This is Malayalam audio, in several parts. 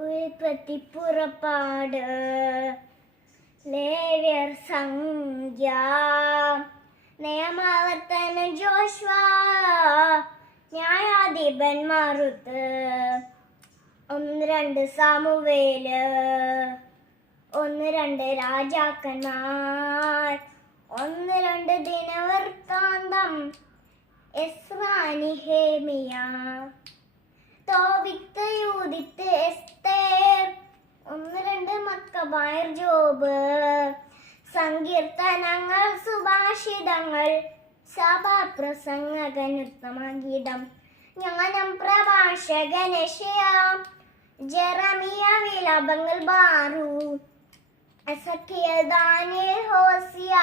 ഉൽപ്പത്തി പുറപ്പാട് ലേവ്യർ സംഖ്യ നിയമാവർത്തനം ജോഷ്വ ന്യായാധിപന്മാർ 1-2 സാമുവേല് 1-2 രാജാക്കന്മാർ 1-2 ദിനവൃത്താന്തം എസ്രാ നെഹെമിയ തോബിത്ത് യൂദിത്ത് എസ്തേർ 1-2 മക്കബായർ ജോബ് സങ്കീർത്തനങ്ങൾ സുഭാഷിതങ്ങൾ സഭാപ്രസംഗകൻ ഉത്തമഗീതം ജ്ഞാനം പ്രഭാഷകൻ യെശയ്യാ ജെറമിയ വിലാപങ്ങൾ Baruch Ezekiel Daniel Hosea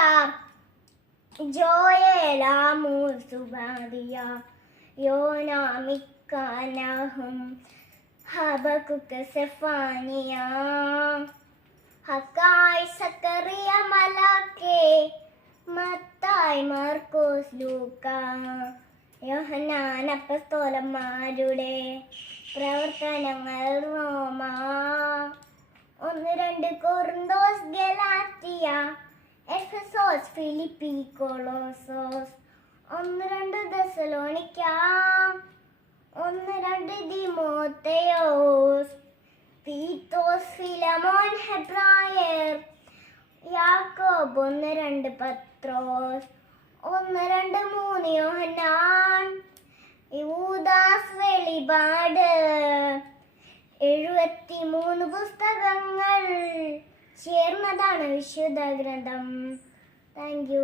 Joel Amos സുബാദിയ യോനാ മിക്ക നഹൂം ഹബക്കുക്ക് സെഫാനിയ ഹഗായി സക്കറിയ മലാക്കി മത്തായി മാർക്കോസ് ലൂക്ക യോഹന്നാൻ അപ്പസ്തോലന്മാരുടെ പ്രവർത്തനങ്ങൾ റോമ 1-2 കൊറിന്തോസ് ഗലാറ്റിയ എഫെസോസ് ഫിലിപ്പി കൊളോസോസ് 1-2 തെസ്സലോനിക്ക 1-2 തിമോഥെയോസ് തീത്തോസ് ഫിലമോൻ ഹെബ്രായർ യാക്കോബ് 1-2 പത്രോസ് 1-2-3 യോഹന്നാൻ യൂദാസ് വെളിപാട് 73 പുസ്തകങ്ങൾ ചേർന്നതാണ് വിശുദ്ധ ഗ്രന്ഥം. Thank you.